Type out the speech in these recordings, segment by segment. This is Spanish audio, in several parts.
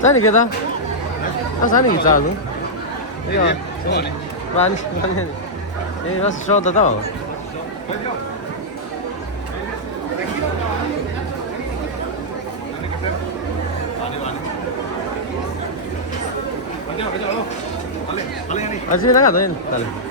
Saan kita? Ah, saan kita lu? Iya. Van. Eh, vas show tao. Así na nga to yun. Dale.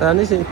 아니지.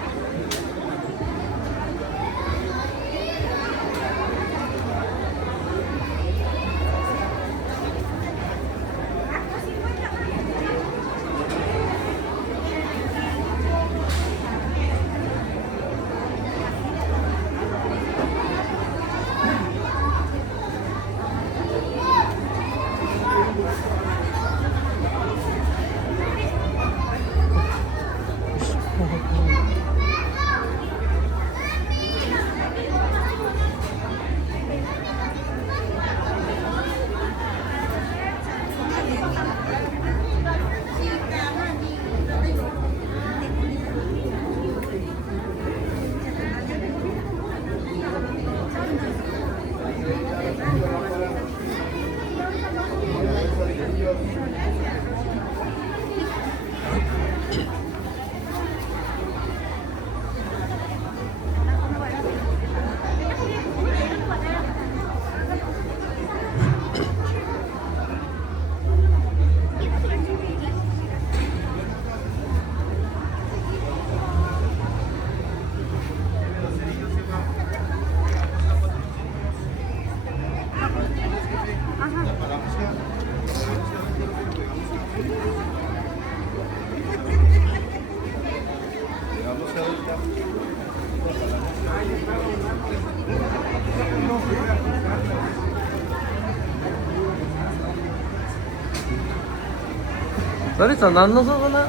それさ、何の魚？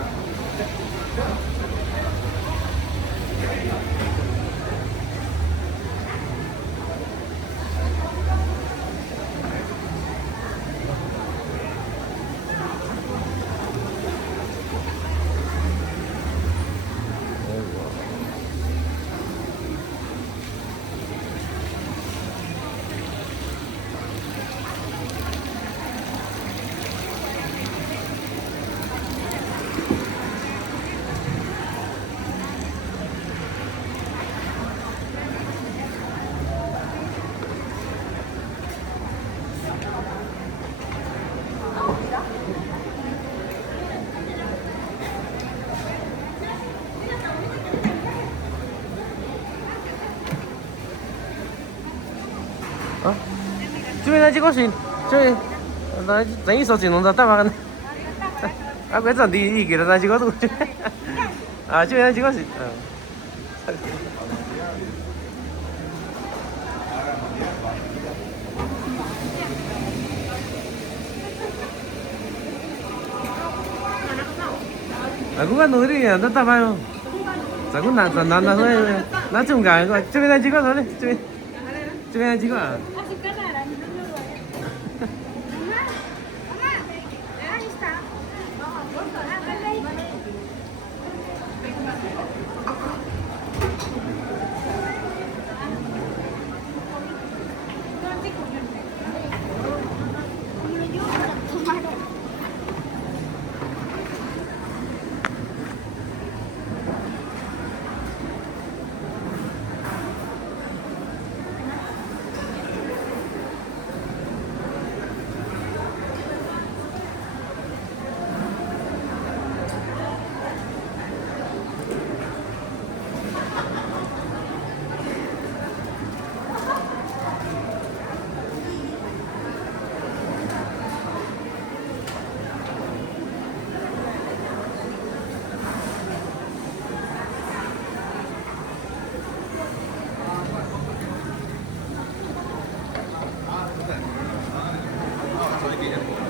啊，这边那几个是，这那等于说只弄到大把呢。啊，快点地给他那几个都，啊，这边那几个是，Aku kan nuri ya, tetap ayo. Aku nanda soalnya, nanti enggak, coba aja kok soalnya, coba aja kok.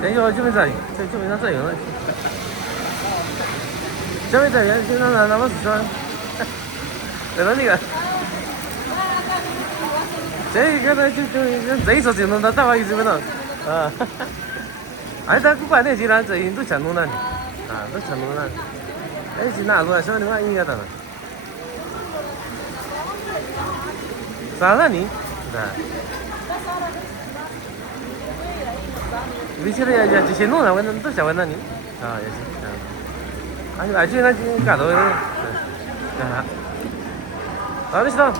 等一下，这边在，这边在有了，这边在人，这边那么说，对吧？那个，这个呢就这一说就弄到大把意思不能，啊，哎，他不管那几单，这都全弄了，啊，都全弄了，哎，是哪个？说你妈应该的了，啥了你？对。위치를 ya di sini lah, kan itu siapa nani? Ah ya sih. Ayo aja nanti nggak tahu ini. Nah, habis dong.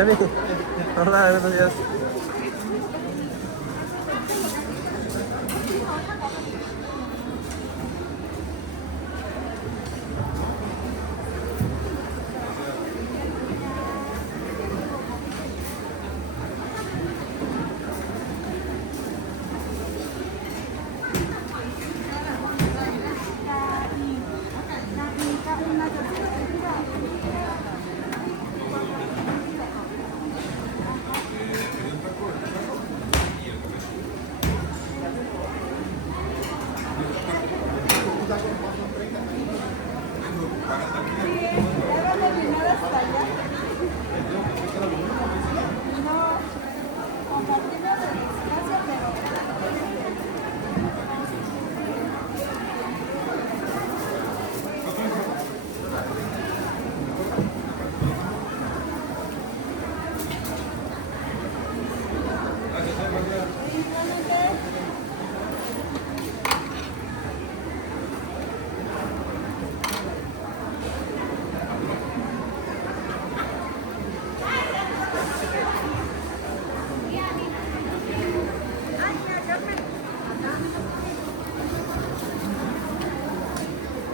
Jenny. Hola, buenos días.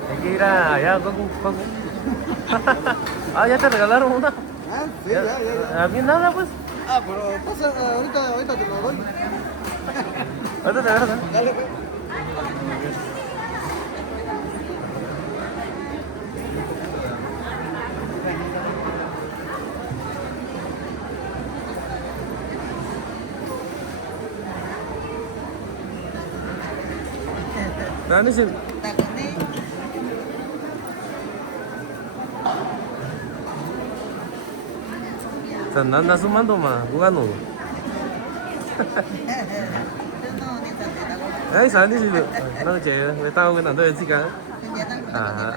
Hay que ir allá con... Ah, ya te regalaron una. Ah, sí, ya. A mí nada, pues. Ah, pero pasa, ahorita te lo doy. Ahorita te agarras, ¿eh? Dale, pues. Nani sih? Nanda sumando mah, bukan lo. Eh, sana di situ. Nang cewek, gue tahu kan ada sih kan. Ah.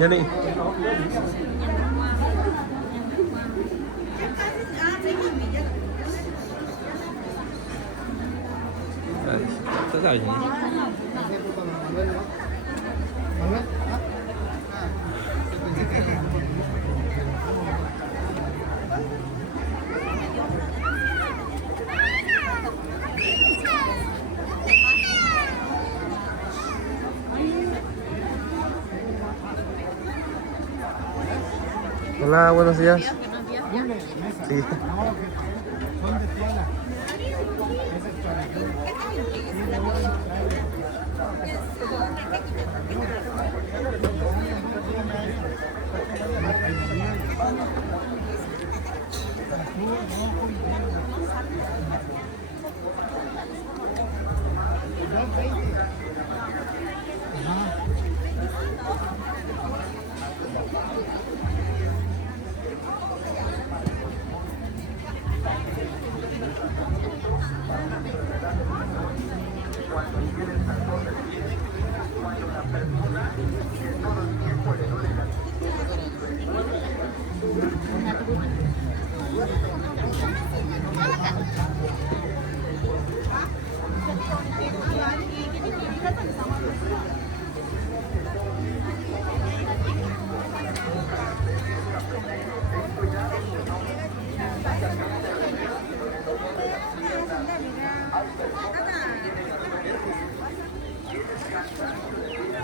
Jadi tất cả gì? Hola, buenos días. Sí.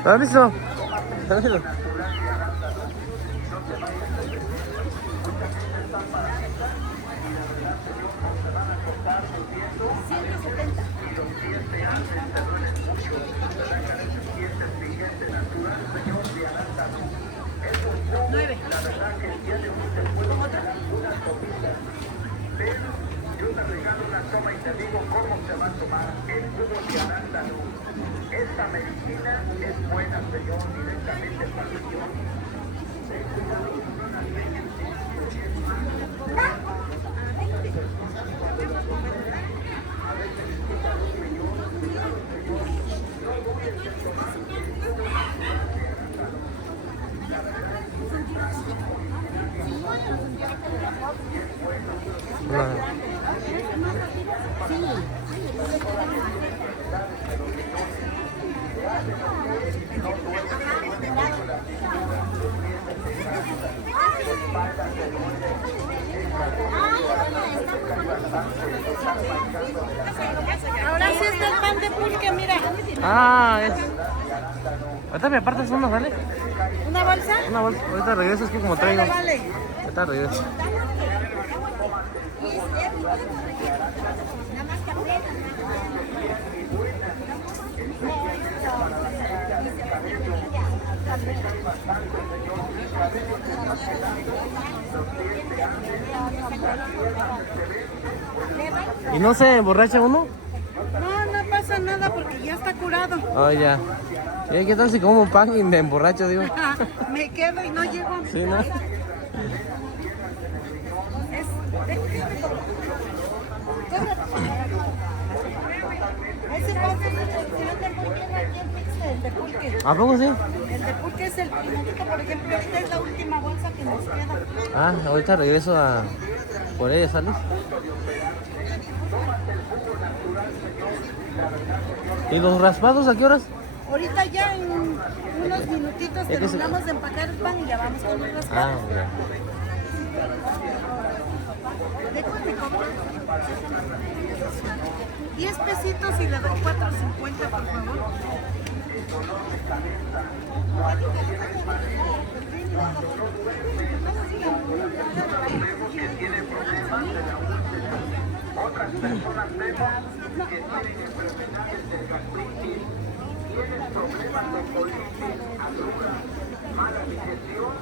Permiso. Permiso. Nueve. Como Yo te regalo una toma y te digo cómo se va a tomar el jugo de arándano. Esta medicina es buena, señor, directamente para el riñón. Ahora sí está el pan de pulque, mira. Ah, es. Ahorita me apartas una, ¿vale? ¿Una bolsa? Una bolsa. Ahorita regreso, es que como traigo. Vale. Ahorita regreso. ¿Y no se emborracha uno? No, no pasa nada porque ya está curado. Oh, ya. ¿Y qué tal si como pan y me emborracho, digo? Me quedo y no llego a mi Sí, ¿no? casa. Ese pan es el de pulque, no aquí en Pixel, el de pulque. ¿A poco sí? El de pulque es el primerito, por ejemplo, esta es la última bolsa que nos queda. Ah, ahorita regreso a... por ella, ¿sales? ¿Y los raspados a qué horas? Ahorita ya en unos minutitos que se- terminamos de empacar el pan y ya vamos con los raspados. Ah, ya. ¿De cuánto cobro? 10 pesitos y le doy 4.50, por favor. Otras personas vemos que tienen enfermedades de gastritis, tienen problemas de colitis, agruras, mala digestión,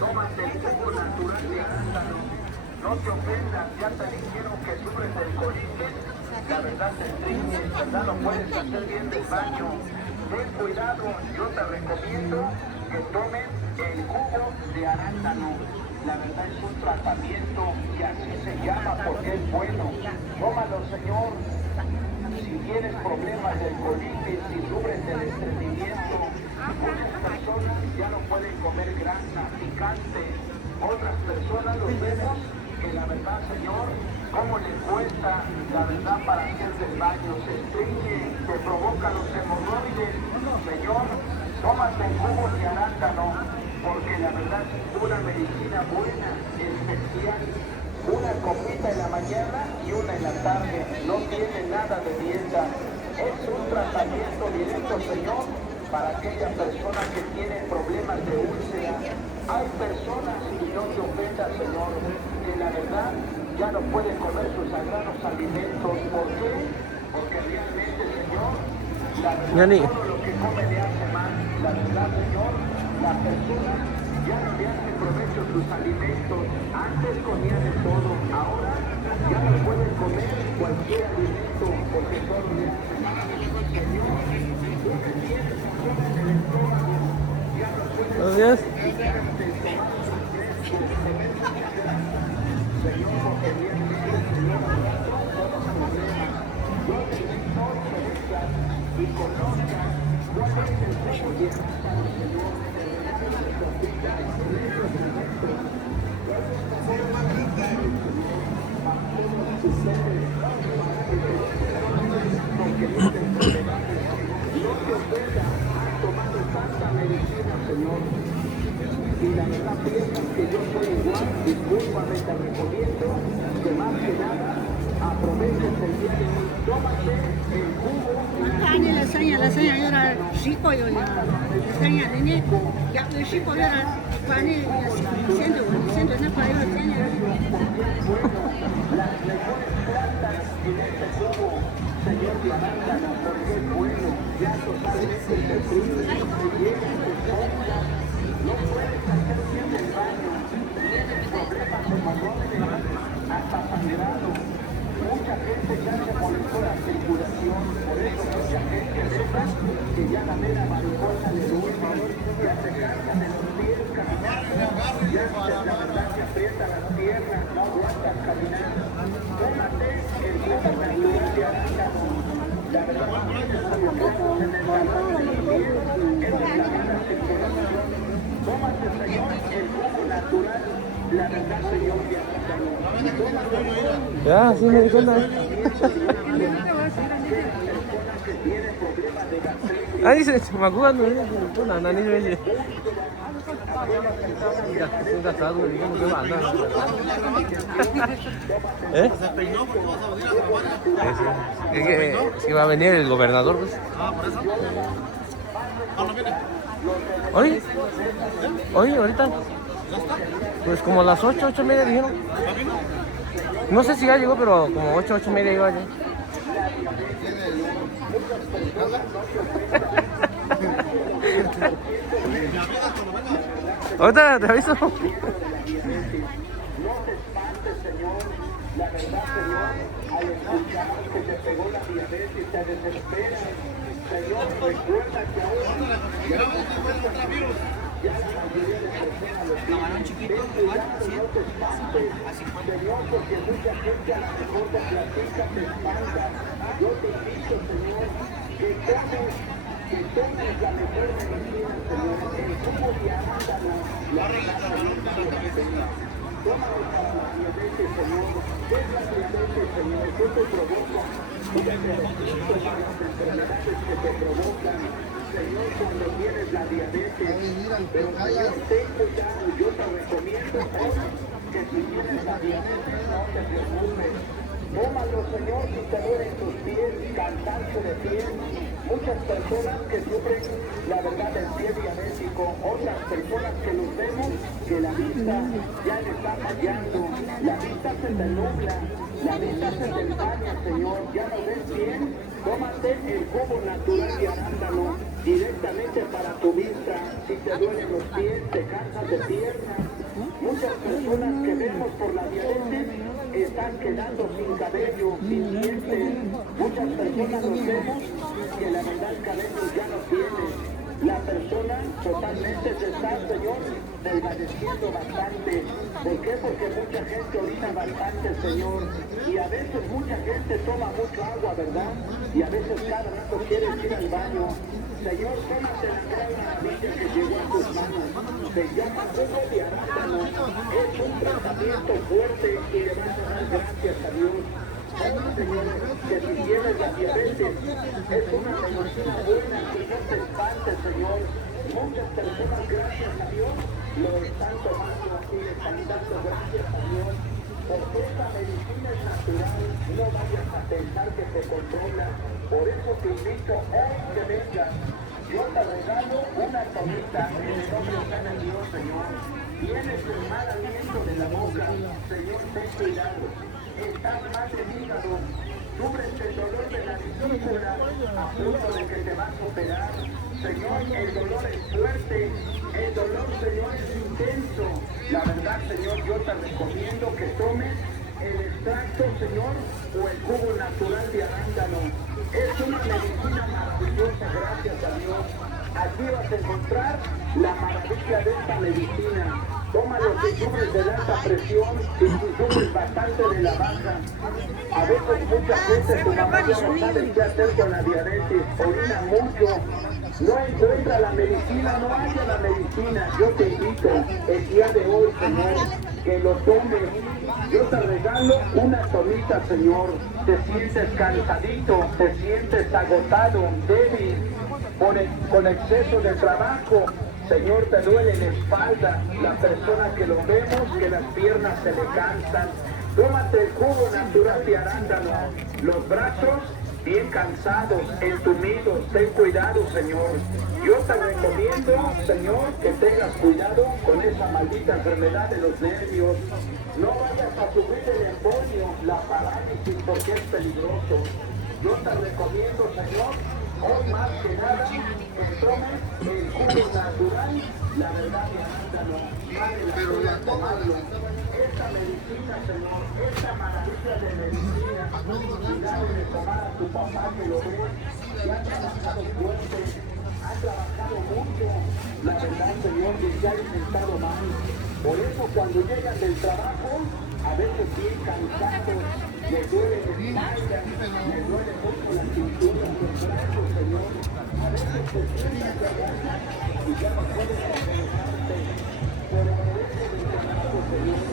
tómate el jugo natural de arándano. No te ofendas, ya te dijeron que sufres del colitis, la verdad te estriñe, ¿verdad? No puedes hacer bien del baño. Ten cuidado, yo te recomiendo que tomes el jugo de arándano. La verdad es un tratamiento y así se llama porque es bueno. Tómalo, señor. Si tienes problemas del colitis, si sufres del estreñimiento, muchas personas ya no pueden comer grasa, picante. Otras personas los vemos que la verdad, señor, cómo les cuesta, la verdad, para hacer del baño, se estriñe, te provoca los hemorroides. Señor, tómate el jugo de arándano, porque la verdad es una medicina buena, especial. Una copita en la mañana y una en la tarde, no tiene nada de dieta. Es un tratamiento directo, señor, para aquella persona que tiene problemas de úlcera. Hay personas, y no te ofendas, señor, que la verdad ya no pueden comer sus sagrados alimentos. ¿Por qué? Porque realmente, señor, la verdad, todo lo que come le hace mal. La verdad, señor, la persona ya no le hace provecho sus alimentos. Antes comía de todo, ahora ya no pueden comer cualquier alimento porque todo le hace mal. Señor, tú que tienes problemas en el estómago, ya no puedes Buenos días. tomando tanta medicina, señor. Y la verdad piensan que yo soy igual, discúlpame, te recomiendo que más que nada aproveches el día de hoy, tómate el jugo. 아니, 라사냐, 요라, 시코요, 라사냐, 니네, 야, 시코, 요라, 관이, 센도, 나 봐요, 라사냐. Las mejores plantas en este jugo, señor de arándano, porque es bueno, ya totalmente destruido, no puedes hacer bien el baño, tienes problemas hemorroides, hasta sangrado. gente ya se molestó la circulación, por eso mucha gente deja que ya la mera mariposa le duele, ya se cansan de los pies caminando, ya la verdad se aprieta las piernas, no aguantas caminar. Tómate el jugo natural de arándano. La verdad es que en el tamaño de los pies, esa es la mala circulación. Tómate, Señor, el jugo natural, la verdad, Señor, de arándano. Ya, sí me di cuenta. 아니, 마구간 또 나나니 줘야지. 생각 가고 이거는 별로 안 나가. ¿Eh? Es que va a venir el gobernador, pues. Ah, por eso. ¿Cuándo viene? ¿Hoy? ¿Hoy? ¿Ahorita? Pues como a las 8, 8:30 dijeron. ¿Ya vino? No sé si ya llegó, pero como 8, 8:30 iba ya. Ahorita te aviso. La verdad, Señor, al escuchar que te pegó la diabetes, te desesperas. Señor, recuerda que ahora ya la mayoría de personas lo tienen. No te espantes, Señor, porque mucha gente a lo mejor te platica, te espanta. Yo te invito, Señor, que tomes la mejor medicina, Señor, el jugo de arándano, la medicina. Tómalo para la diabetes, Señor. ¿Qué es la diabetes, Señor? ¿Qué te provoca? Mira, te repito para las enfermedades que te provocan. Señor, cuando tienes la diabetes, pero Señor, ten cuidado. Yo te recomiendo hoy que si tienes la diabetes, no te preocupes. Tómalo, Señor, si te duelen tus pies, cansancio de pies. Muchas personas que sufren, la verdad, del pie diabético, otras personas que los vemos, que la vista ya le está fallando, la vista se te nubla, la vista se te empaña, Señor, ya no ves bien. Tómate el jugo natural de arándano directamente para tu vista. Si te duelen los pies, te cansas de piernas. Muchas personas que vemos por la diabetes están quedando sin cabello, sin dientes. Muchas personas los vemos que la verdad el cabello ya no tiene. La persona totalmente se está, Señor, desvaneciendo bastante. ¿Por qué? Porque mucha gente orina bastante, Señor. Y a veces mucha gente toma mucha agua, ¿verdad? Y a veces cada rato quiere ir al baño. Señor, tómate la gran maravilla que llegó a tus manos. Se llama jugo de arándano. Es un tratamiento fuerte y le vas a dar gracias a Dios. Señor, que si tienes la diabetes, es una medicina buena y no te espantes, Señor. Muchas personas, gracias a Dios, lo están tomando y le están dando gracias a Dios. Porque esta medicina es natural, no vayas a pensar que te controla. Por eso te invito hoy que vengas. Yo te regalo una tomita en el nombre de Dios, Señor. Tienes el mal aliento de la boca, Señor, ten cuidado. Estás mal del hígado, sufres el dolor de la vesícula, a punto de que te vas a operar. Señor, el dolor es fuerte, el dolor, Señor, es intenso. La verdad, Señor, yo te recomiendo que tomes el extracto, Señor, o el jugo natural de arándano. Es una medicina maravillosa, gracias a Dios. Aquí vas a encontrar la maravilla de esta medicina. Tómalo si sufres de alta presión y si sufres bastante de la baja. A veces muchas veces tu mamá ya no sabe qué hacer con la diabetes, orina mucho, no encuentra la medicina, no haya la medicina. Yo te invito el día de hoy, Señor, que lo tomes. Yo te regalo una tomita, Señor. Te sientes cansadito, te sientes agotado, débil, con exceso de trabajo. Señor, te duele la espalda, la persona que lo vemos, que las piernas se le cansan. Tómate el jugo natural de arándano. Los brazos bien cansados, entumidos, ten cuidado, Señor. Yo te recomiendo, Señor, que tengas cuidado con esa maldita enfermedad de los nervios. No vayas a sufrir el embolio, la parálisis, porque es peligroso. Yo te recomiendo, Señor, hoy más que nada, que tomes el jugo natural, la verdad de arándano, vale la pena tomarlo. Esta medicina, Señor, esta maravilla de medicina, tu papá que lo ve, que ha trabajado fuerte, ha trabajado mucho, la verdad, Señor, que se ha intentado mal. Por eso cuando llegan del trabajo, a veces bien cansados, les duele la espalda, les duele mucho la cintura, los brazos, Señor. A veces te sientas de y ya no puedes regresarte, pero por eso del trabajo, Señor.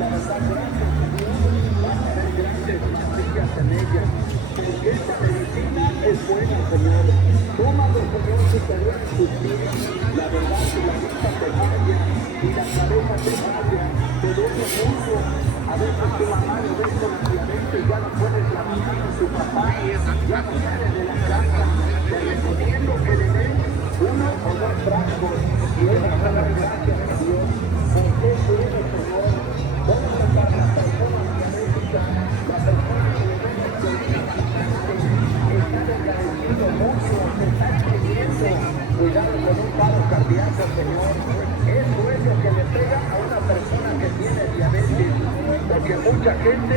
La verdad, gracias a Dios, van a haber grandes maravillas en ella, porque esta medicina es buena, Señor. Tómalo, Señor, si te duelen tus pies, la verdad, si la vista te falla y la cabeza te falla, te duele mucho. A veces tu mamá lo ves con la diabetes, ya no puedes lavar con tu papá, ya no sales de la casa. Te recomiendo que le den 1 o 2 frascos y vas a dar gracias a Dios, porque eso es el Señor. Vamos a dar la persona diabética, la persona que le ven el está encareciendo mucho, se está escribiendo, cuidado con un paro cardíaco, Señor. Eso es lo que le pega a una persona que tiene diabetes, porque mucha gente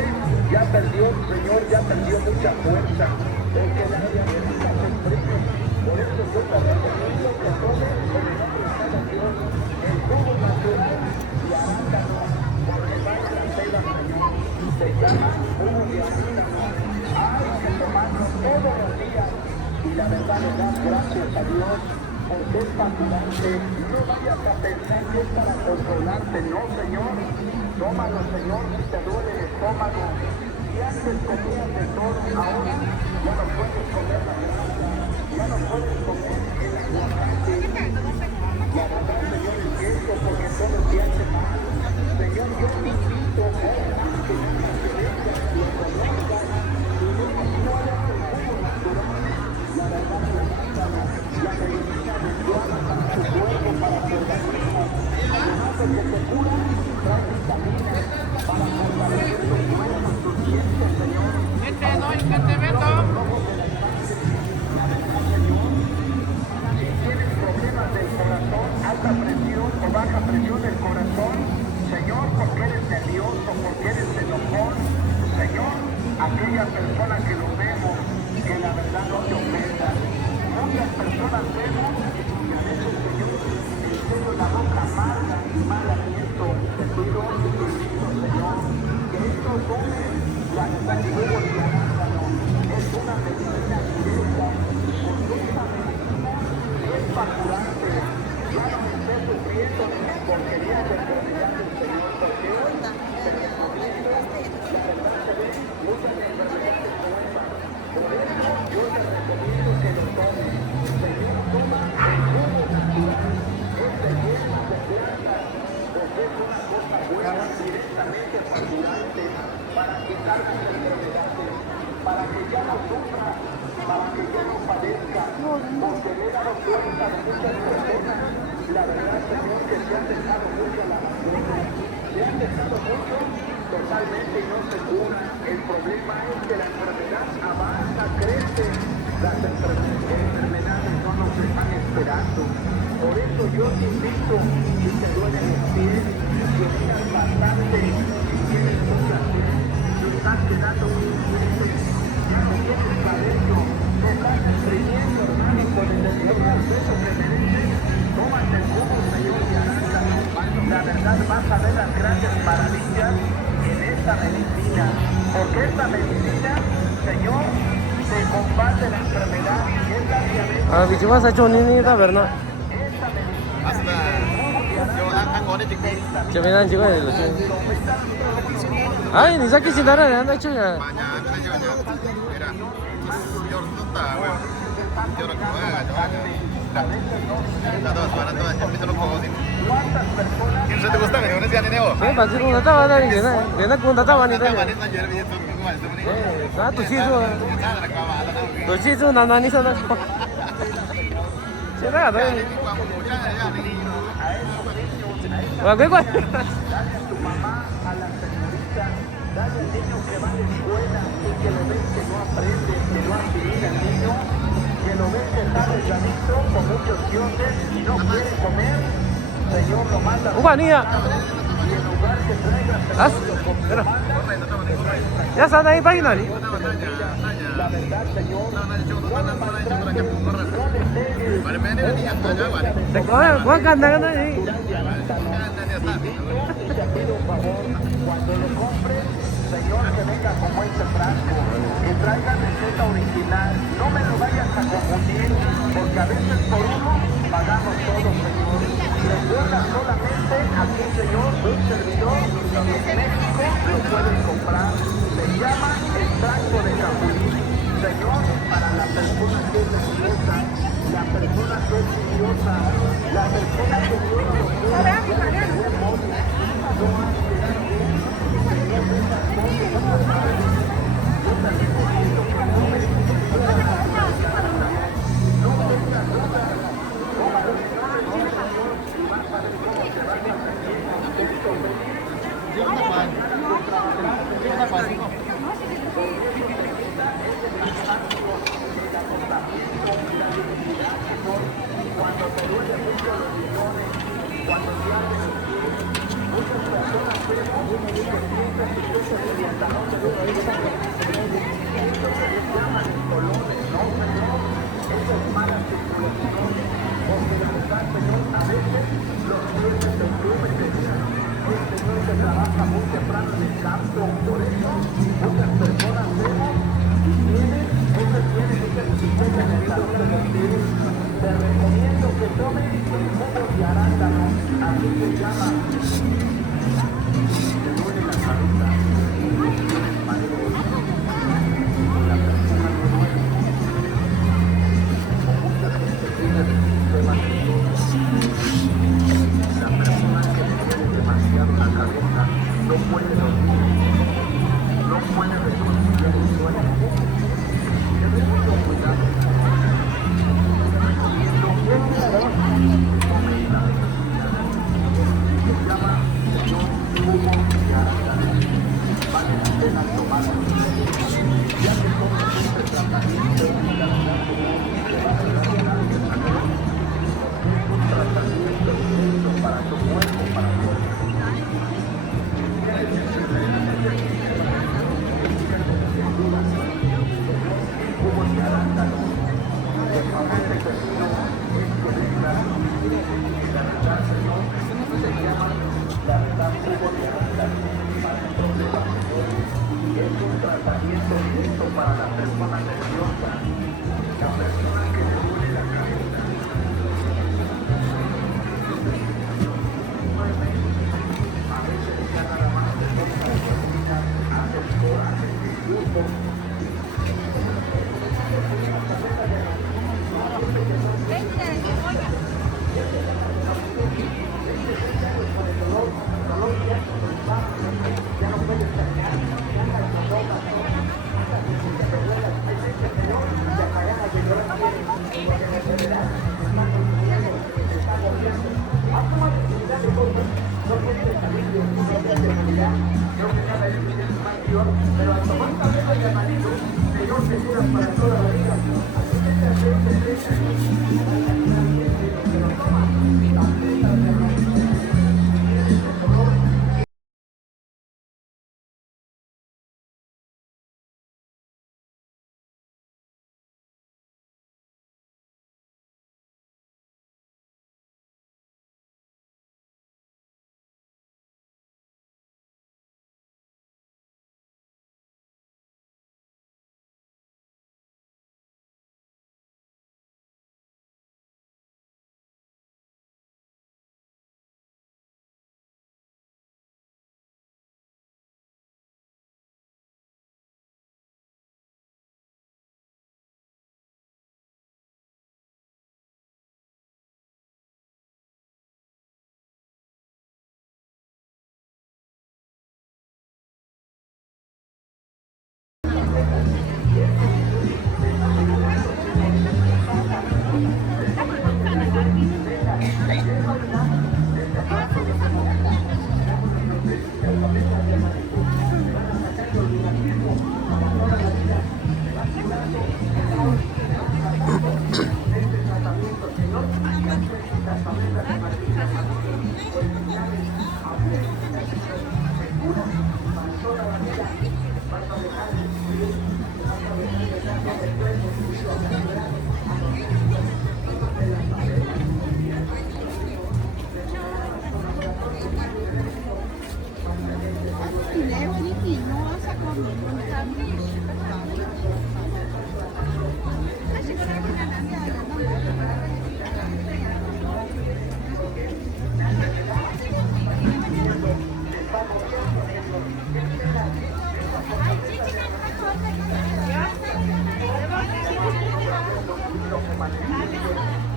ya perdió, Señor, ya perdió mucha fuerza, porque la diabetes se exprime. Por eso yo te recomiendo que tomes en el nombre de Dios el jugo natural y arándano, porque vale la pena, Señor. Se llama jugo de arándano. Hay que tomarlo todos los días y la verdad le das gracias a Dios porque es para curarte. No vayas a pensar que es para controlarte, no, Señor. Tómalo, Señor, si te duele el estómago. Si antes comías de todo, ahora ya no puedes comer la grasa, ya no puedes comer el aguacate. La verdad, Señor, el queso, porque todo te hace mal. Señor, yo te invito a que no te dejes, lo conozcas y no hagas el jugo natural. La verdad, la medicina adecuada para tu cuerpo, para tu organismo. Además de que te cura, trae vitaminas para fortalecer tu cuerpo, tus dientes, Señor. ¿Qué te doy? ¿Qué te meto? Tienes problemas del corazón, alta presión o baja presión del corazón, Señor, porque eres nervioso, porque eres enojón, Señor, aquella persona que lo vemos, que la verdad no te ofenda. Muchas personas vemos que a veces, Señor, tengo la boca amarga y mal aliento, te pido y te invito, Señor, que esto tome la verdad de jugo de arándano. Es una medicina directa, porque esta medicina es para curarte. Ya no estés sufriendo porque tienes enfermedades, Señor, porque hoy te recomiendo, la verdad se ven muchas enfermedades nuevas. Por eso yo te recomiendo que lo tomes. Señor, toma el jugo natural, este lleno de plantas, porque es una cosa buena directamente para curarte, para quitar tus enfermedades, para que ya no sufras, para que ya no padezcas, porque me he dado cuenta de muchas personas, la verdad, Señor, que se han dejado mucho a la basura, se han dejado mucho totalmente y no se curan. El problema es que la enfermedad avanza, crece, las enfermedades no nos están esperando. Por eso yo te invito, si te duelen los pies, que digas bastante, si tienes mucha sed, si estás quedando muy triste, ya no tienes cabello, te estás exprimiendo, hermano, con el peso que mereces, tómate el jugo, Señor, de arándano. La verdad vas a ver las grandes maravillas en esta medicina, porque esta medicina, Señor, te combate la enfermedad y es la diabetes. 아, 비치마 사촌이니다 베르나. Hasta yo hago de chico. 저번에 찍어야 돼, 지금. 아니, 니 자기 지나라, 안 나초야. Mañana yo mira, yo no está, weón. Yo no puedo, Está todo barato, ya me lo puedo decir. ¿Quién se te gusta? Me dice a Neo. 네, 맞지, 그거 나타와, 내가 그거 나타와, 니다. 나 또 시주, 또 시주 나나니 사나. 제가 너. 와, 그거. Dale a tu mamá, a la señorita, Dale al niño que va a la escuela y que lo ves que no aprende, que no asimila al niño, que lo ves que está delgadito con muchos dioses y no quiere comer. Señor, lo manda. Ubanía. Y en lugar que traigas Espera. Ya está ahí para la verdad, Señor, te coge, Juan canta ahí. te pido un favor, cuando lo compres, Señor, que venga como este frasco, que traiga receta original, no me lo vayas a confundir, porque a veces por uno pagamos todo, Señor. Recuerda solamente aquí, Señor, un servidor en México lo pueden comprar, se llama extracto de capulín. Señor, para la persona que es nerviosa, la persona que es curiosa, la persona que tiene los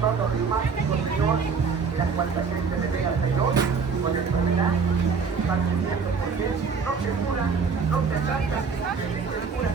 Todo lo más continuó la cual presente de Vega Señor con enfermedad, padecimiento porque no se cura, no se trata, se cura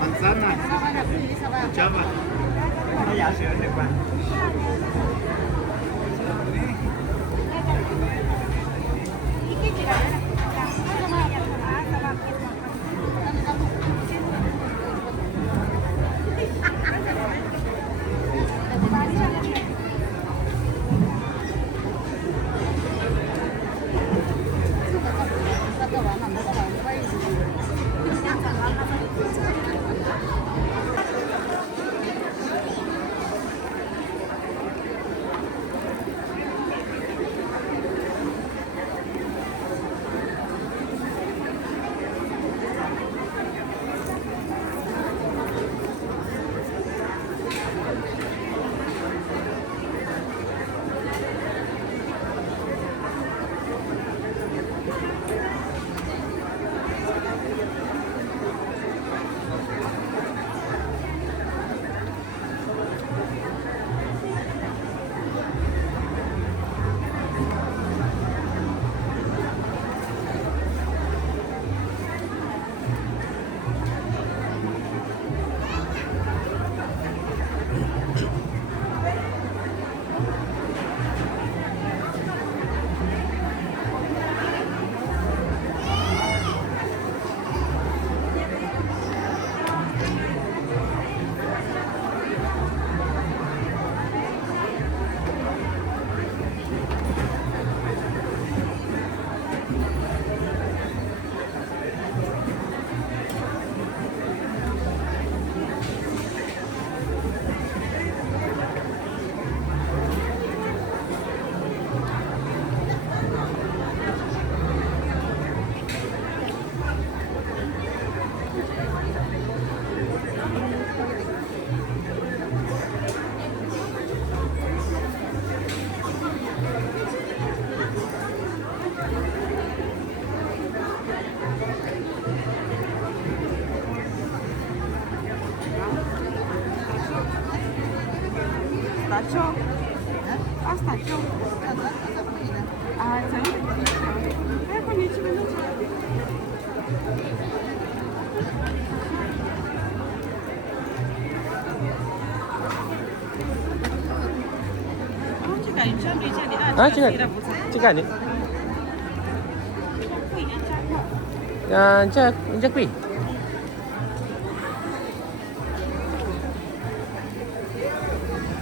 Manzana, Java. Ya se ve cuál. Pistachio. Pistachio. Ah, це як вони тебе називають? Чекай, чам річаді, 아, 지가 아니. 야, 이제 꽤.